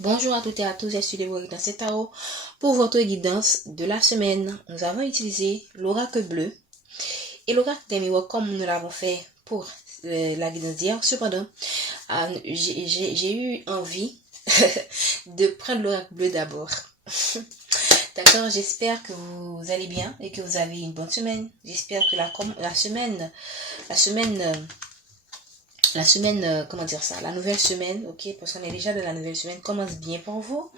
Bonjour à toutes et à tous, je suis Déborah dans cet tarot pour votre guidance de la semaine. Nous avons utilisé l'oracle bleu et l'oracle des miroirs comme nous l'avons fait pour la guidance d'hier. Cependant, j'ai eu envie de prendre l'oracle bleu d'abord. D'accord, j'espère que vous allez bien et que vous avez une bonne semaine. J'espère que la nouvelle semaine, ok, parce qu'on est déjà dans la nouvelle semaine, commence bien pour vous.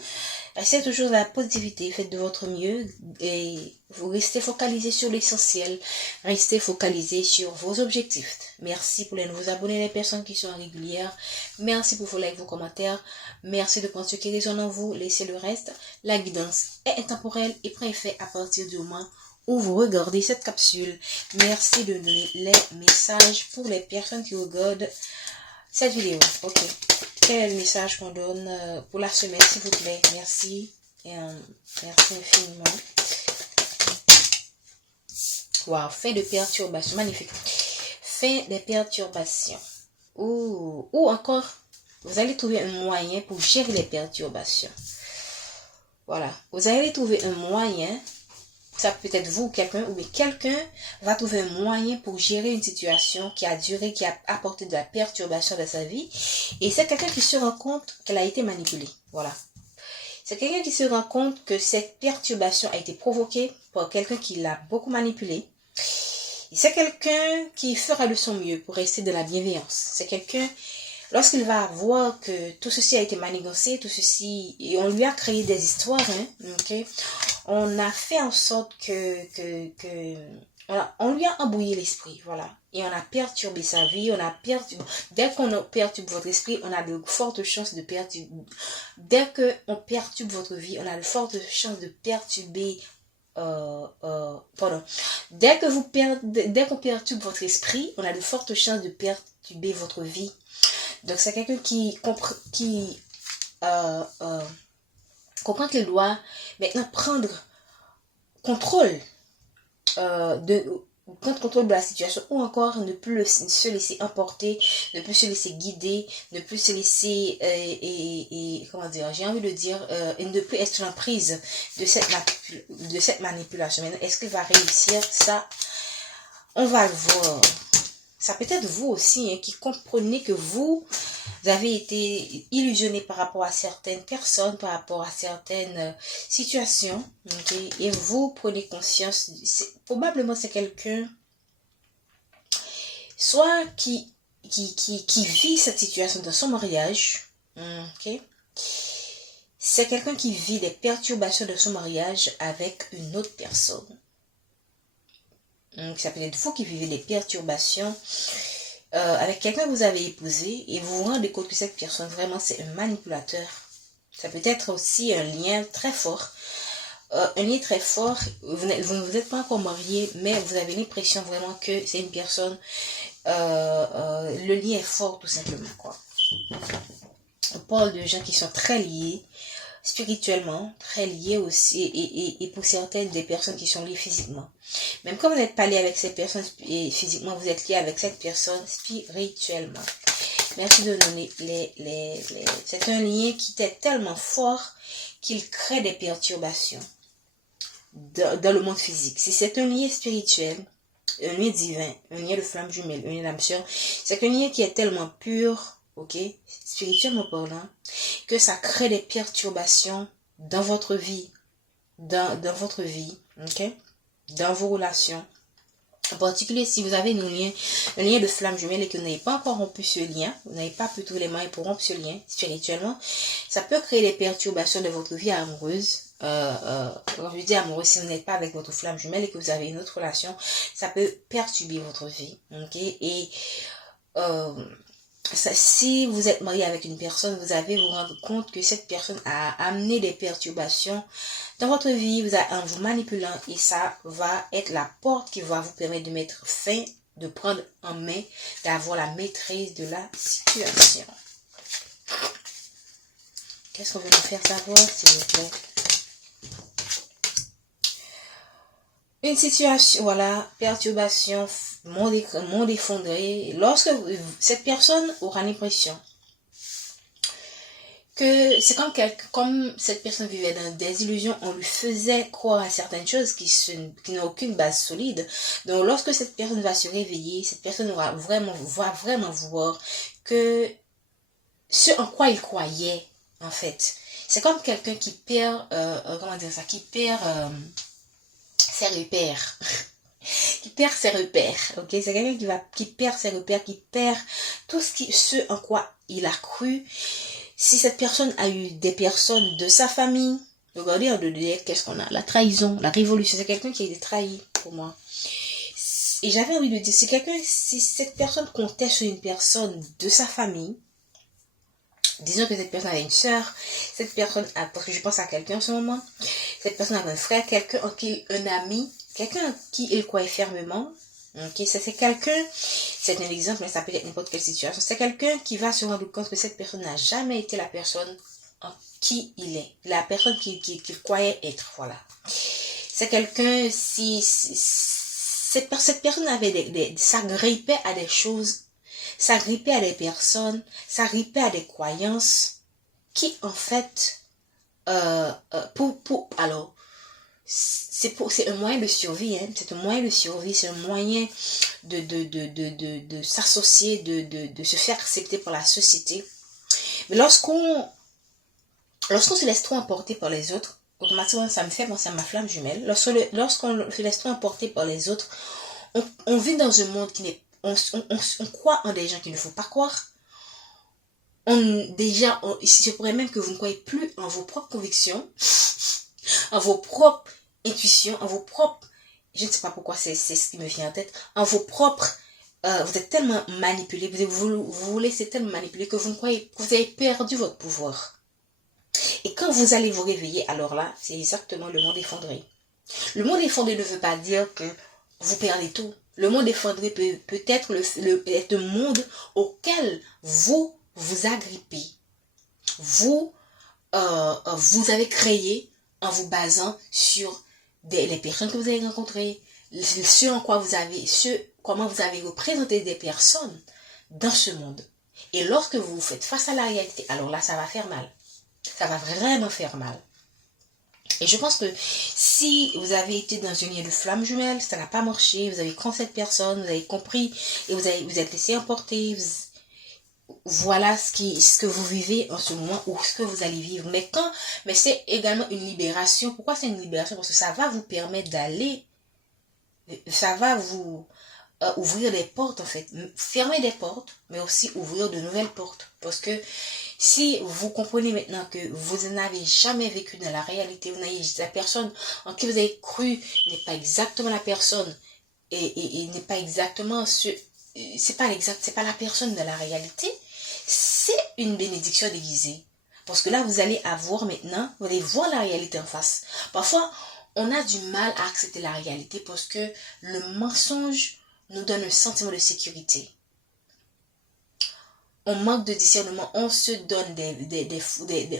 C'est toujours la positivité, faites de votre mieux et vous restez focalisé sur l'essentiel, restez focalisé sur vos objectifs. Merci pour les nouveaux abonnés, les personnes qui sont régulières, merci pour vos likes, vos commentaires, merci de prendre ce qui résonne en vous, laissez le reste. La guidance est intemporelle et prend effet à partir du moment où vous regardez cette capsule. Merci de donner les messages pour les personnes qui regardent cette vidéo. Ok. Quel est le message qu'on donne pour la semaine, s'il vous plaît? Merci. Merci infiniment. Waouh, fin de perturbation. Magnifique. Fin des perturbations. Ou encore, vous allez trouver un moyen pour gérer les perturbations. Voilà. Vous allez trouver un moyen. Ça peut être vous ou quelqu'un, ou bien quelqu'un va trouver un moyen pour gérer une situation qui a duré, qui a apporté de la perturbation dans sa vie. Et c'est quelqu'un qui se rend compte qu'elle a été manipulée. Voilà. C'est quelqu'un qui se rend compte que cette perturbation a été provoquée par quelqu'un qui l'a beaucoup manipulée. Et c'est quelqu'un qui fera de son mieux pour rester de la bienveillance. C'est quelqu'un, lorsqu'il va voir que tout ceci a été manigancé, tout ceci, et on lui a créé des histoires, ok? On a fait en sorte on lui a embrouillé l'esprit, voilà. Et on a perturbé sa vie, dès qu'on perturbe votre esprit, on a de fortes chances de perturber. Dès qu'on perturbe votre vie, on a de fortes chances de perturber. Dès qu'on perturbe votre esprit, on a de fortes chances de perturber votre vie. Donc c'est quelqu'un qui comprend qu'il doit maintenant prendre contrôle contrôle de la situation, ou encore ne plus se laisser emporter, ne plus se laisser guider, ne plus se laisser comment dire, j'ai envie de dire et ne plus être en prise de cette manipulation. Maintenant, est-ce qu'il va réussir? Ça, on va le voir. Ça peut être vous aussi qui comprenez que vous avez été illusionné par rapport à certaines personnes, par rapport à certaines situations, okay? Et vous prenez conscience, probablement c'est quelqu'un, soit qui vit cette situation dans son mariage, okay? C'est quelqu'un qui vit des perturbations de son mariage avec une autre personne. Donc, ça peut être vous qui vivez des perturbations avec quelqu'un que vous avez épousé et vous vous rendez compte que cette personne vraiment c'est un manipulateur. Ça peut être aussi un lien très fort. Vous ne vous êtes pas encore marié, mais vous avez l'impression vraiment que c'est une personne, le lien est fort tout simplement, quoi. On parle de gens qui sont très liés spirituellement, très liés aussi, et pour certaines des personnes qui sont liées physiquement. Même quand vous n'êtes pas lié avec cette personne physiquement, vous êtes lié avec cette personne spirituellement. Merci de donner c'est un lien qui est tellement fort qu'il crée des perturbations dans le monde physique. Si c'est un lien spirituel, un lien divin, un lien de flamme jumelle, un lien d'âme sœur, c'est un lien qui est tellement pur, ok, spirituellement parlant, que ça crée des perturbations dans votre vie, dans votre vie, ok, dans vos relations. En particulier, si vous avez un lien de flamme jumelle et que vous n'avez pas encore rompu ce lien, vous n'avez pas pu trouver les moyens pour rompre ce lien spirituellement, ça peut créer des perturbations de votre vie amoureuse. Quand je dis amoureuse, si vous n'êtes pas avec votre flamme jumelle et que vous avez une autre relation, ça peut perturber votre vie, ok? Et si vous êtes marié avec une personne, vous allez vous rendre compte que cette personne a amené des perturbations dans votre vie, en vous manipulant, et ça va être la porte qui va vous permettre de mettre fin, de prendre en main, d'avoir la maîtrise de la situation. Qu'est-ce qu'on veut nous faire savoir, s'il vous plaît? Une situation, voilà, perturbation, monde effondré. Lorsque cette personne aura l'impression que c'est comme cette personne vivait dans des illusions, on lui faisait croire à certaines choses qui n'ont aucune base solide. Donc lorsque cette personne va se réveiller, cette personne va vraiment voir que ce en quoi il croyait, en fait. C'est comme quelqu'un qui perd, qui perd ses repères. Qui perd ses repères, ok? C'est quelqu'un qui perd ses repères, qui perd tout ce en quoi il a cru. Si cette personne a eu des personnes de sa famille, regardez en dedans, qu'est-ce qu'on a? La trahison, la révolution, c'est quelqu'un qui a été trahi pour moi. Et j'avais envie de dire, si cette personne comptait sur une personne de sa famille, disons que cette personne a une sœur, cette personne a, parce que je pense à quelqu'un en ce moment, cette personne a un frère, un ami, quelqu'un en qui il croyait fermement. Ok, c'est quelqu'un, c'est un exemple, mais ça peut être n'importe quelle situation. C'est quelqu'un qui va se rendre compte que cette personne n'a jamais été la personne en qui il est, la personne qu'il croyait être, voilà. C'est quelqu'un, cette personne avait ça grippait à des choses, ça grippait à des personnes, ça grippait à des croyances qui, en fait, alors, c'est un moyen de survie, hein. C'est un moyen de survie, c'est un moyen de s'associer, de se faire accepter par la société. Mais lorsqu'on se laisse trop emporter par les autres, automatiquement ça me fait penser à ma flamme jumelle. Lorsqu'on se laisse trop emporter par les autres, on vit dans un monde qui n'est, on croit en des gens qu'il ne faut pas croire. Je pourrais même que vous ne croyez plus en vos propres convictions, en vos propres intuitions, en vos propres, je ne sais pas pourquoi c'est ce qui me vient en tête, en vos propres, vous êtes tellement manipulé, vous laissez tellement manipuler que vous ne croyez que vous avez perdu votre pouvoir. Et quand vous allez vous réveiller, alors là, c'est exactement le monde effondré. Le monde effondré ne veut pas dire que vous perdez tout. Le monde effondré peut être le monde auquel vous agrippez. Vous avez créé en vous basant sur les personnes que vous avez rencontrées, comment vous avez représenté des personnes dans ce monde. Et lorsque vous vous faites face à la réalité, alors là, ça va faire mal. Ça va vraiment faire mal. Et je pense que si vous avez été dans une ligne de flamme jumelle, ça n'a pas marché, vous avez cru cette personne, vous avez compris, et vous êtes laissé emporter, voilà ce que vous vivez en ce moment ou ce que vous allez vivre. Mais c'est également une libération. Pourquoi c'est une libération? Parce que ça va vous permettre ça va vous ouvrir des portes en fait. Fermer des portes, mais aussi ouvrir de nouvelles portes. Parce que si vous comprenez maintenant que vous n'avez jamais vécu dans la réalité, la personne en qui vous avez cru n'est pas exactement la personne et n'est pas exactement c'est pas la personne de la réalité, c'est une bénédiction déguisée. Parce que là, vous allez voir la réalité en face. Parfois, on a du mal à accepter la réalité parce que le mensonge nous donne un sentiment de sécurité. On manque de discernement, on se donne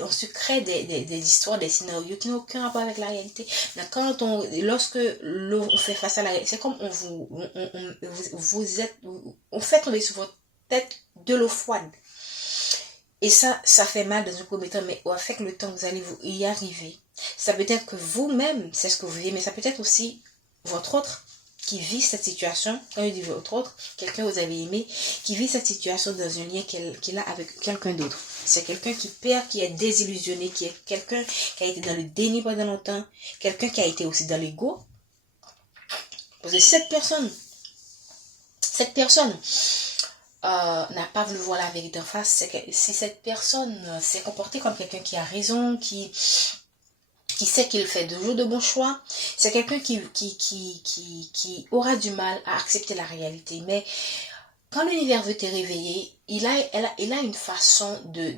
on se crée des histoires, des scénarios qui n'ont aucun rapport avec la réalité. Mais lorsque on fait face à la réalité, c'est comme on fait tomber sur votre tête de l'eau froide. Et ça fait mal dans un premier temps, mais avec le temps, vous allez y arriver. Ça peut être que vous-même, c'est ce que vous vivez, mais ça peut être aussi votre autre qui vit cette situation, quand je dis votre autre, quelqu'un que vous avez aimé, qui vit cette situation dans un lien qu'il a avec quelqu'un d'autre. C'est quelqu'un qui perd, qui est désillusionné, qui est quelqu'un qui a été dans le déni pendant longtemps, quelqu'un qui a été aussi dans l'ego. Parce que cette personne n'a pas voulu voir la vérité en face, si cette personne s'est comportée comme quelqu'un qui a raison, qui sait qu'il fait toujours de bons choix, c'est quelqu'un qui aura du mal à accepter la réalité. Mais quand l'univers veut te réveiller, il a une façon de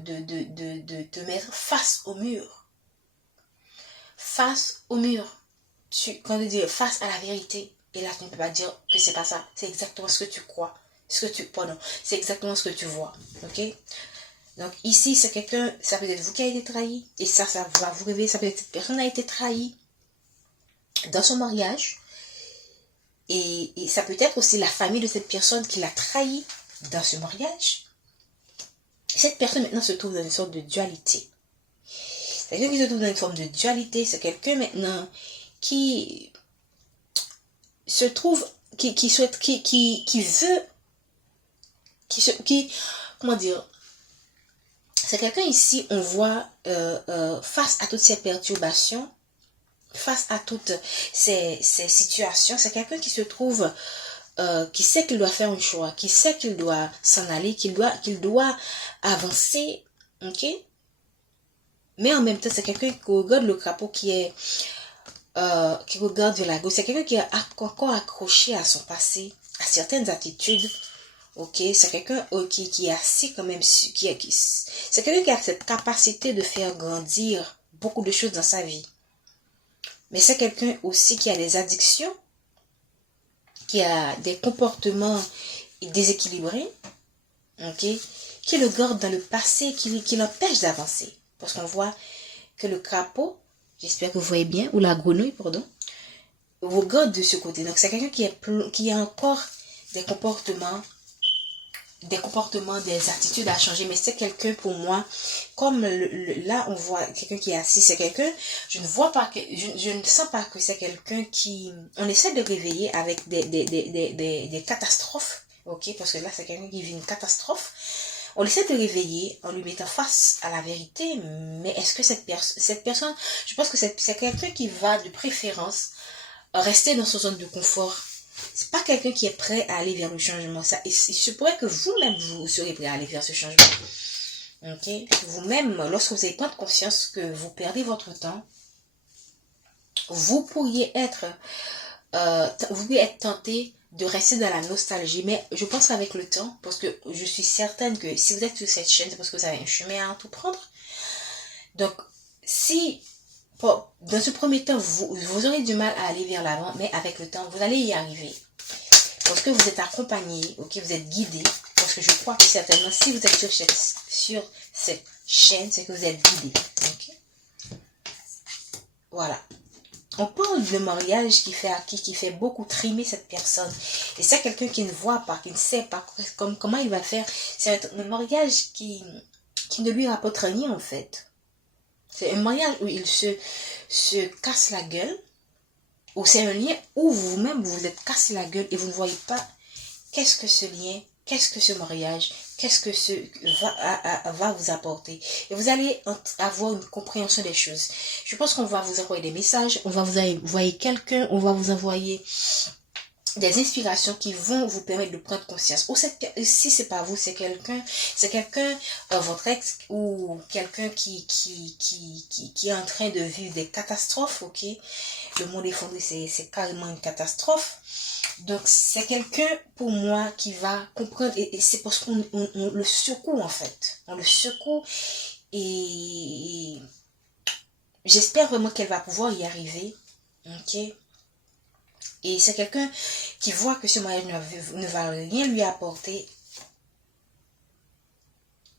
te mettre face au mur. Face au mur. Quand on dit face à la vérité, et là tu ne peux pas dire que c'est pas ça, c'est exactement ce que tu crois. C'est exactement ce que tu vois. Ok? Donc ici, c'est quelqu'un, ça peut être vous qui avez été trahi, et ça va vous réveiller, ça peut être cette personne a été trahie dans son mariage, et ça peut être aussi la famille de cette personne qui l'a trahi dans ce mariage. Cette personne maintenant se trouve dans une sorte de dualité. C'est quelqu'un qui se trouve dans une forme de dualité. C'est quelqu'un maintenant qui se trouve, qui souhaite, qui veut, comment dire, c'est quelqu'un ici, on voit, face à toutes ces perturbations, face à toutes ces situations, c'est quelqu'un qui se trouve, qui sait qu'il doit faire un choix, qui sait qu'il doit s'en aller, qu'il doit avancer, ok? Mais en même temps, c'est quelqu'un qui regarde le crapaud qui regarde vers la gauche. C'est quelqu'un qui est encore accroché à son passé, à certaines attitudes. Ok, c'est quelqu'un qui est assis quand même, c'est quelqu'un qui a cette capacité de faire grandir beaucoup de choses dans sa vie. Mais c'est quelqu'un aussi qui a des addictions, qui a des comportements déséquilibrés, ok, qui le garde dans le passé, qui l'empêche d'avancer. Parce qu'on voit que le crapaud, j'espère que vous voyez bien, ou la grenouille, pardon, regarde de ce côté. Donc c'est quelqu'un qui a encore des comportements, des attitudes à changer, mais c'est quelqu'un pour moi, comme là on voit quelqu'un qui est assis, c'est quelqu'un, je ne sens pas que c'est quelqu'un qui, on essaie de réveiller avec des catastrophes, ok, parce que là c'est quelqu'un qui vit une catastrophe, on essaie de réveiller en lui mettant face à la vérité, mais est-ce que cette personne, je pense que c'est quelqu'un qui va de préférence rester dans son zone de confort. C'est pas quelqu'un qui est prêt à aller vers le changement. Ça, il se pourrait que vous-même, vous serez prêt à aller vers ce changement. Ok? Vous-même, lorsque vous allez prendre conscience que vous perdez votre temps, vous pourriez être tenté de rester dans la nostalgie. Mais je pense qu'avec le temps, parce que je suis certaine que si vous êtes sur cette chaîne, c'est parce que vous avez un chemin à tout prendre. Donc, dans ce premier temps, vous aurez du mal à aller vers l'avant, mais avec le temps, vous allez y arriver. Parce que vous êtes accompagné, ok, vous êtes guidé. Parce que je crois que certainement, si vous êtes sur cette chaîne, c'est que vous êtes guidé. Ok? Voilà. On parle de mariage qui fait beaucoup trimer cette personne. Et c'est quelqu'un qui ne voit pas, qui ne sait pas comment il va faire. C'est un mariage qui ne lui rapporte rien en fait. C'est un mariage où il se casse la gueule, ou c'est un lien où vous-même vous êtes cassé la gueule et vous ne voyez pas qu'est-ce que ce lien, qu'est-ce que ce mariage, qu'est-ce que ce va vous apporter. Et vous allez avoir une compréhension des choses. Je pense qu'on va vous envoyer des messages, on va vous envoyer quelqu'un, on va vous envoyer des inspirations qui vont vous permettre de prendre conscience. Ou si c'est pas vous, c'est quelqu'un, votre ex ou quelqu'un qui est en train de vivre des catastrophes, ok? Le monde effondré, c'est carrément une catastrophe. Donc, c'est quelqu'un, pour moi, qui va comprendre, et c'est parce qu'on le secoue, en fait. On le secoue, et j'espère vraiment qu'elle va pouvoir y arriver, ok? Et c'est quelqu'un qui voit que ce mariage ne va rien lui apporter,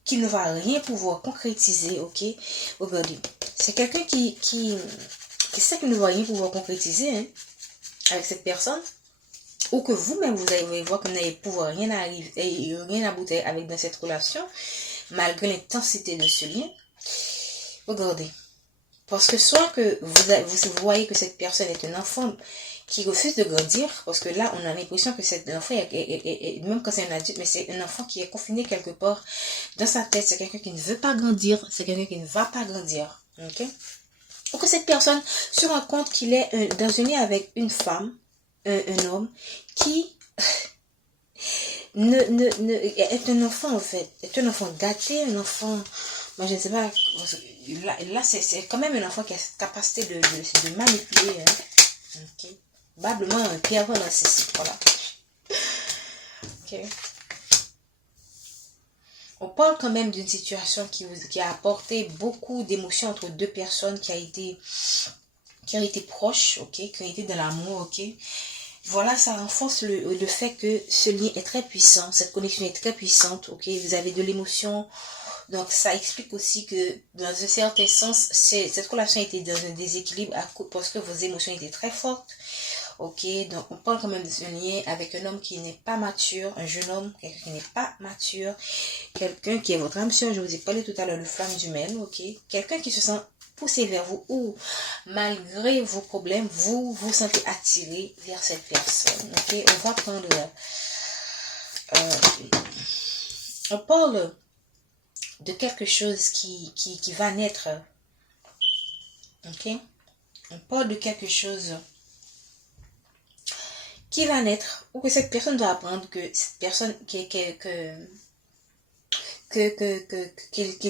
qu'il ne va rien pouvoir concrétiser, ok? Regardez, c'est quelqu'un qui sait qu'il ne va rien pouvoir concrétiser, hein, avec cette personne, ou que vous-même vous allez voir que vous n'allez pouvoir rien aboutir avec dans cette relation, malgré l'intensité de ce lien. Regardez, parce que soit que vous voyez que cette personne est un enfant qui refuse de grandir, parce que là, on a l'impression que cet enfant, même quand c'est un adulte, mais c'est un enfant qui est confiné quelque part dans sa tête. C'est quelqu'un qui ne veut pas grandir, c'est quelqu'un qui ne va pas grandir. Ok? Ou que cette personne se rend compte qu'il est dans un lien avec une femme, un homme, qui est un enfant, en fait. Est un enfant gâté, un enfant... Moi, je ne sais pas... Là c'est quand même un enfant qui a cette capacité de manipuler. Hein. Ok? Probablement un pervers narcissique, voilà. Ok. On parle quand même d'une situation qui a apporté beaucoup d'émotions entre deux personnes qui ont été proches, ok, qui ont été dans l'amour, ok. Voilà, ça renforce le fait que ce lien est très puissant, cette connexion est très puissante, ok. Vous avez de l'émotion, donc ça explique aussi que dans un certain sens, cette relation a été dans un déséquilibre parce que vos émotions étaient très fortes. Ok, donc on parle quand même de ce lien avec un homme qui n'est pas mature, un jeune homme, quelqu'un qui n'est pas mature, quelqu'un qui est votre âme sœur, je vous ai parlé tout à l'heure de flamme jumelle, ok, quelqu'un qui se sent poussé vers vous ou malgré vos problèmes, vous vous sentez attiré vers cette personne. Ok, on va prendre... on parle de quelque chose qui va naître. Ok, on parle de quelque chose qui va naître ou que cette personne doit apprendre que cette personne qu'ils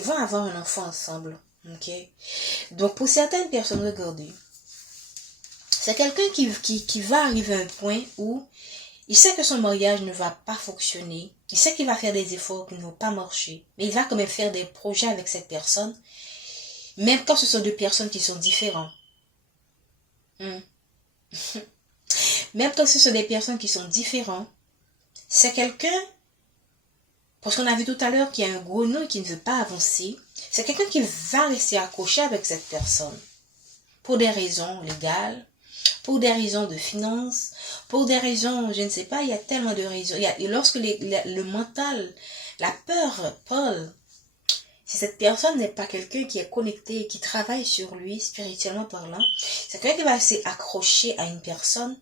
vont avoir un enfant ensemble. Ok, donc pour certaines personnes, regardez, c'est quelqu'un qui va arriver à un point où il sait que son mariage ne va pas fonctionner, il sait qu'il va faire des efforts qui ne vont pas marcher, mais il va quand même faire des projets avec cette personne, même quand ce sont deux personnes qui sont différentes. Même quand ce sont des personnes qui sont différentes, c'est quelqu'un, parce qu'on a vu tout à l'heure qu'il y a un gros nom qui ne veut pas avancer, c'est quelqu'un qui va rester accroché avec cette personne, pour des raisons légales, pour des raisons de finances, pour des raisons, je ne sais pas, il y a tellement de raisons. Et lorsque le mental, la peur parle, si cette personne n'est pas quelqu'un qui est connecté, qui travaille sur lui, spirituellement parlant, c'est quelqu'un qui va rester accroché à une personne,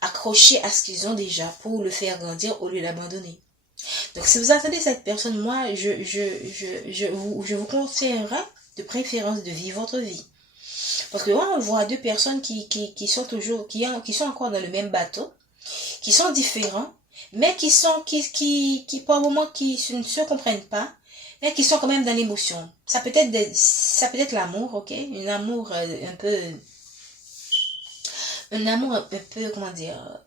accroché à ce qu'ils ont déjà pour le faire grandir au lieu d'abandonner. Donc si vous attendez cette personne, moi, je vous conseillerais de préférence de vivre votre vie. Parce que là, on voit deux personnes qui sont toujours, qui sont encore dans le même bateau, qui sont différents, mais qui par moments, qui ne se comprennent pas, mais qui sont quand même dans l'émotion. Ça peut être l'amour, ok? Un amour un peu, comment dire,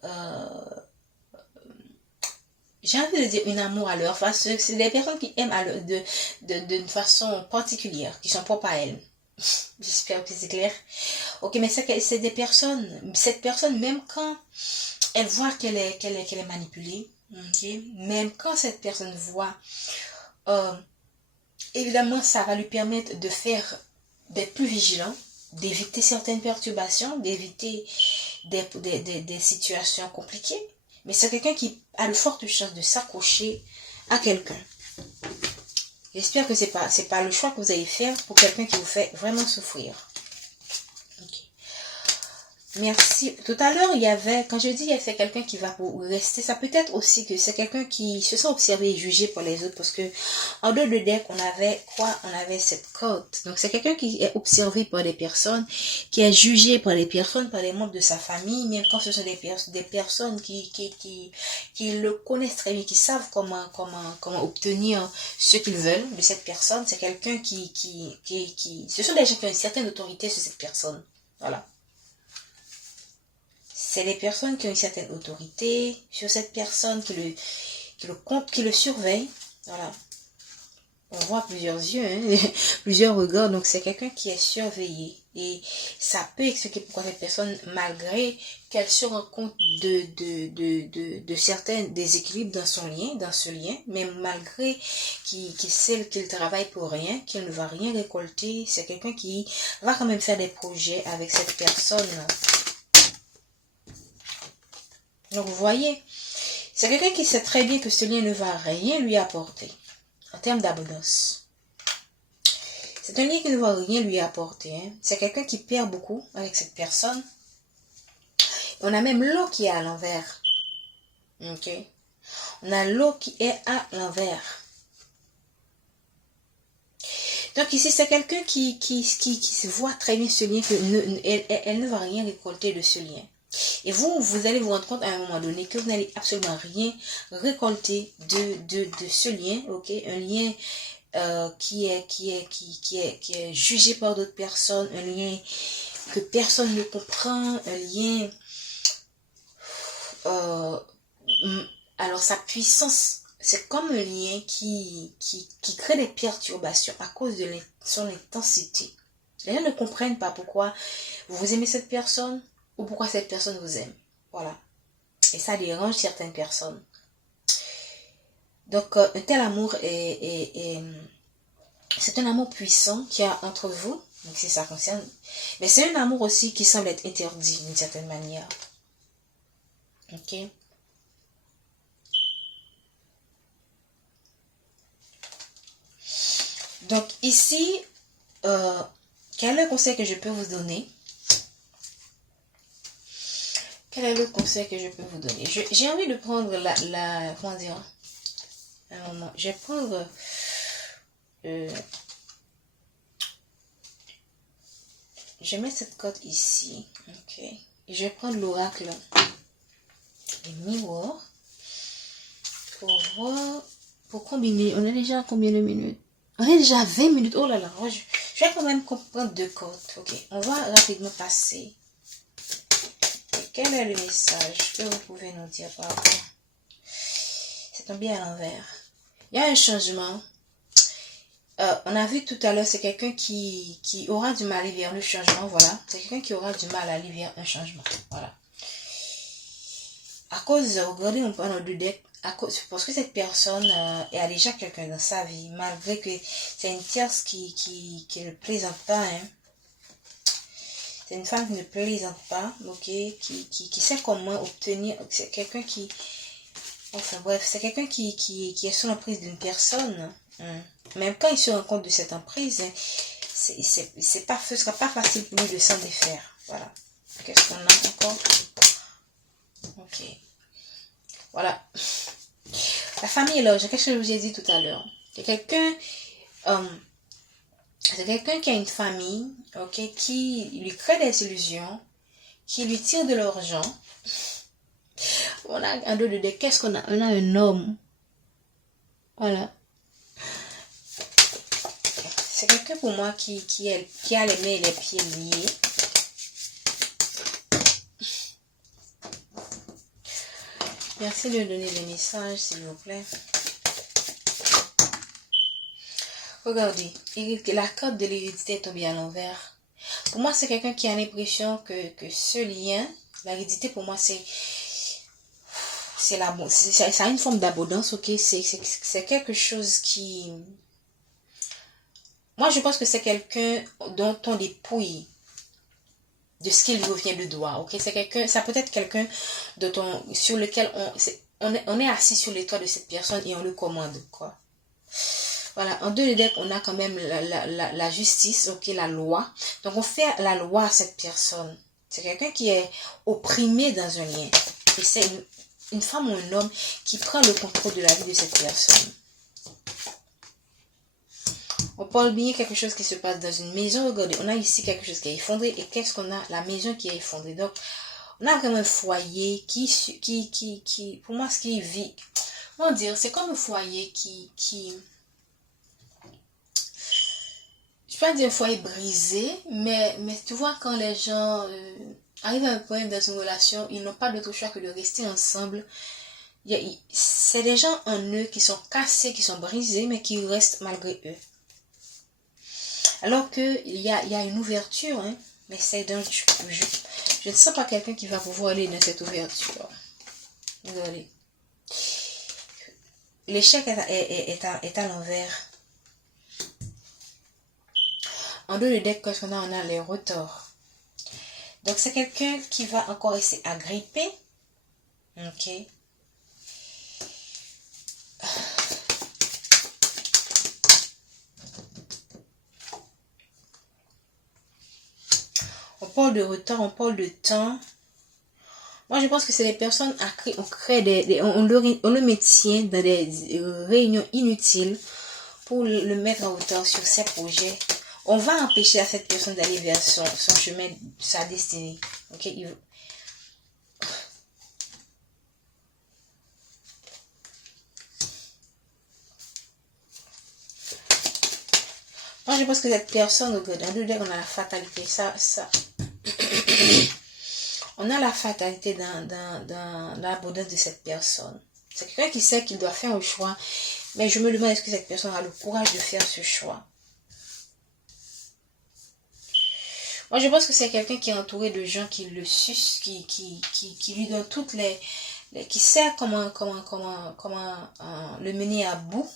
j'ai envie de dire un amour à leur façon. C'est des personnes qui aiment d'une façon particulière, qui sont propres à elles. J'espère que c'est clair. Ok, mais c'est des personnes, cette personne, même quand elle voit qu'elle est manipulée, ok, même quand cette personne voit, évidemment, ça va lui permettre d'être plus vigilant, d'éviter certaines perturbations, d'éviter des situations compliquées. Mais c'est quelqu'un qui a de fortes chances de s'accrocher à quelqu'un. J'espère que c'est pas le choix que vous allez faire pour quelqu'un qui vous fait vraiment souffrir. Okay. Merci. Tout à l'heure, il y avait, quand je dis c'est quelqu'un qui va pour rester, ça peut être aussi que c'est quelqu'un qui se sent observé et jugé par les autres parce que en dehors de deck, on avait cette cote. Donc c'est quelqu'un qui est observé par des personnes, qui est jugé par les personnes, par les membres de sa famille, même quand ce sont des personnes qui le connaissent très bien, qui savent comment obtenir ce qu'ils veulent de cette personne. C'est quelqu'un ce sont des gens qui ont une certaine autorité sur cette personne. Voilà. C'est les personnes qui ont une certaine autorité sur cette personne, qui le surveille. Voilà. On voit plusieurs yeux, hein, plusieurs regards. Donc, c'est quelqu'un qui est surveillé. Et ça peut expliquer pourquoi cette personne, malgré qu'elle se rend compte de certains déséquilibres dans ce lien, mais malgré qu'il sait qu'il travaille pour rien, qu'il ne va rien récolter, c'est quelqu'un qui va quand même faire des projets avec cette personne-là. Donc, vous voyez, c'est quelqu'un qui sait très bien que ce lien ne va rien lui apporter en termes d'abondance. C'est un lien qui ne va rien lui apporter. Hein. C'est quelqu'un qui perd beaucoup avec cette personne. On a même l'eau qui est à l'envers. Ok. On a l'eau qui est à l'envers. Donc ici, c'est quelqu'un qui voit très bien ce lien, elle ne va rien récolter de ce lien. Et vous allez vous rendre compte à un moment donné que vous n'allez absolument rien récolter de ce lien, ok? Un lien qui est jugé par d'autres personnes, un lien que personne ne comprend, un lien... alors sa puissance, c'est comme un lien qui crée des perturbations à cause de son intensité. Les gens ne comprennent pas pourquoi vous aimez cette personne ou pourquoi cette personne vous aime. Voilà. Et ça dérange certaines personnes. Donc, un tel amour c'est un amour puissant qu'il y a entre vous. Donc, si ça concerne. Mais c'est un amour aussi qui semble être interdit d'une certaine manière. Ok. Donc, ici, Quel est le conseil que je peux vous donner? Quel est le conseil que je peux vous donner? J'ai envie de prendre comment dire? Un moment. Je vais prendre... je mets cette carte ici. Ok. Et je vais prendre l'oracle. Les miroirs. Pour voir... Pour combiner. On est déjà à combien de minutes? On est déjà à 20 minutes. Oh là là. Je vais quand même prendre 2 cartes. Ok. On va rapidement passer. Et quel est le message que vous pouvez nous dire par rapport? C'est tombé à l'envers. Il y a un changement. On a vu tout à l'heure, c'est quelqu'un qui aura du mal à aller vers le changement. Voilà. C'est quelqu'un qui aura du mal à aller vers un changement. Voilà. À cause, regardez, on parle de deck. Parce que cette personne a déjà quelqu'un dans sa vie, malgré que c'est une tierce qui ne plaisante pas. Hein. C'est une femme qui ne plaisante pas, ok, qui sait comment obtenir. C'est quelqu'un qui. Enfin bref, c'est quelqu'un qui est sous l'emprise d'une personne. Hein. Même quand il se rend compte de cette emprise, hein, ce sera pas facile pour lui de s'en défaire. Voilà. Qu'est-ce qu'on a encore? Ok. Voilà. La famille est là. Qu'est-ce que je vous ai dit tout à l'heure? C'est quelqu'un qui a une famille, ok, qui lui crée des illusions, qui lui tire de l'argent. On a un dos de deck. Qu'est-ce qu'on a? On a un homme. Voilà. C'est quelqu'un pour moi qui a les mains et les pieds liés. Merci de donner des messages, s'il vous plaît. Regardez, la carte de l'hérédité est tombée à l'envers. Pour moi, c'est quelqu'un qui a l'impression que ce lien, l'hérédité, pour moi, ça a une forme d'abondance, ok? C'est quelque chose qui... Moi, je pense que c'est quelqu'un dont on dépouille de ce qui lui revient de droit, ok? C'est quelqu'un, ça peut être quelqu'un sur lequel on est assis sur les toits de cette personne et on le commande, quoi. Voilà, en deux decks, on a quand même la justice, ok, la loi. Donc, on fait la loi à cette personne. C'est quelqu'un qui est opprimé dans un lien. Et c'est une femme ou un homme qui prend le contrôle de la vie de cette personne. On parle bien quelque chose qui se passe dans une maison. Regardez, on a ici quelque chose qui est effondré. Et qu'est-ce qu'on a? La maison qui est effondrée. Donc, on a vraiment un foyer qui pour moi, ce qui vit, comment dire, c'est comme un foyer je peux pas dire un foyer brisé, mais tu vois, quand les gens arrivent à un point dans une relation, ils n'ont pas d'autre choix que de rester ensemble. C'est des gens en eux qui sont cassés, qui sont brisés, mais qui restent malgré eux. Alors qu'il y a une ouverture, hein, mais c'est dans... Je ne sens pas quelqu'un qui va pouvoir aller dans cette ouverture. Désolé. L'échec est à l'envers. En deux de deck, qu'est-ce qu'on a? On a les retors. Donc, c'est quelqu'un qui va encore essayer à gripper. Ok. On parle de retard, on parle de temps. Moi, je pense que c'est des personnes on le maintient dans des réunions inutiles pour le mettre en hauteur sur ses projets. On va empêcher à cette personne d'aller vers son chemin, sa destinée. Ok? Moi, je pense que cette personne, dans le deck, on a la fatalité. On a la fatalité dans l'abondance de cette personne. C'est quelqu'un qui sait qu'il doit faire un choix. Mais je me demande, est-ce que cette personne a le courage de faire ce choix? Moi, je pense que c'est quelqu'un qui est entouré de gens qui le sucent, qui lui donnent toutes qui sait comment le mener à bout.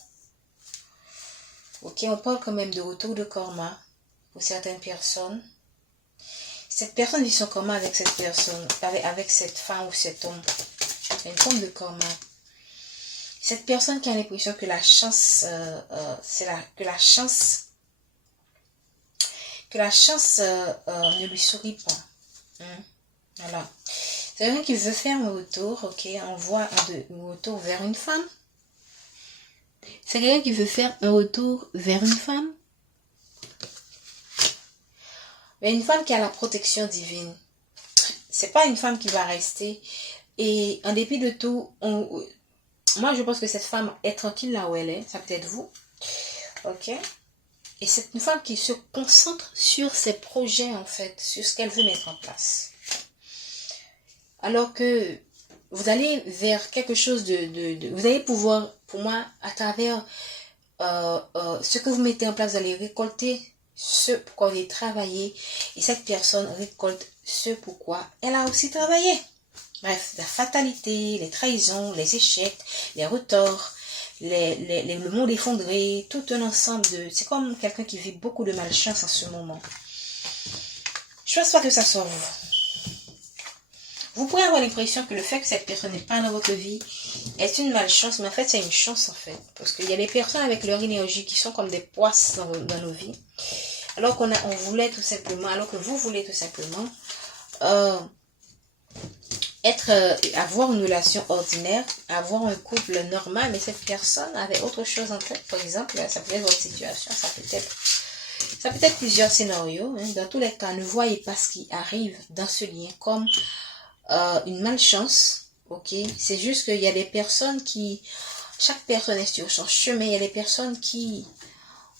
Ok, on parle quand même de retour de karma pour certaines personnes. Cette personne vit son karma avec cette personne, avec cette femme ou cet homme. C'est une forme de karma. Cette personne qui a l'impression que la chance, que la chance ne lui sourit pas. Voilà. C'est quelqu'un qui veut faire un retour, ok? On voit un retour vers une femme. C'est quelqu'un qui veut faire un retour vers une femme. Mais une femme qui a la protection divine. C'est pas une femme qui va rester. Et en dépit de tout, moi je pense que cette femme est tranquille là où elle est. Ça peut être vous. Ok? Et c'est une femme qui se concentre sur ses projets en fait. Sur ce qu'elle veut mettre en place. Alors que vous allez vers quelque chose vous allez pouvoir, pour moi, à travers ce que vous mettez en place, vous allez récolter ce pourquoi vous avez travaillé. Et cette personne récolte ce pourquoi elle a aussi travaillé. Bref, la fatalité, les trahisons, les échecs, les retorts, le monde effondré, tout un ensemble de... C'est comme quelqu'un qui vit beaucoup de malchance en ce moment. Je ne pense pas que ça soit vous. Vous pourrez avoir l'impression que le fait que cette personne n'est pas dans votre vie est une malchance, mais en fait c'est une chance en fait. Parce qu'il y a des personnes avec leur énergie qui sont comme des poisses dans nos vies. Alors qu'on voulait tout simplement, alors que vous voulez tout simplement avoir une relation ordinaire, avoir un couple normal, mais cette personne avait autre chose en tête. Par exemple, ça peut être votre situation, ça peut être plusieurs scénarios. Dans tous les cas, ne voyez pas ce qui arrive dans ce lien comme une malchance, ok? C'est juste qu'il y a des personnes chaque personne est sur son chemin. Il y a des personnes qui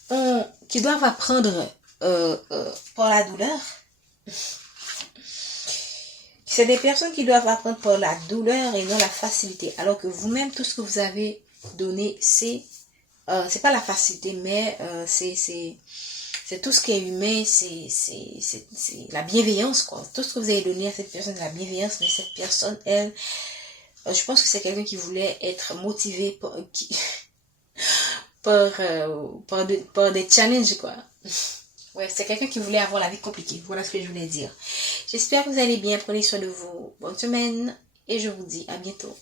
doivent apprendre par la douleur. C'est des personnes qui doivent apprendre par la douleur et non la facilité. Alors que vous-même, tout ce que vous avez donné, c'est pas la facilité, mais c'est tout ce qui est humain, c'est la bienveillance, quoi. Tout ce que vous avez donné à cette personne, c'est la bienveillance, mais cette personne, elle, je pense que c'est quelqu'un qui voulait être motivé par des challenges, quoi. Ouais, c'est quelqu'un qui voulait avoir la vie compliquée. Voilà ce que je voulais dire. J'espère que vous allez bien. Prenez soin de vous. Bonne semaine et je vous dis à bientôt.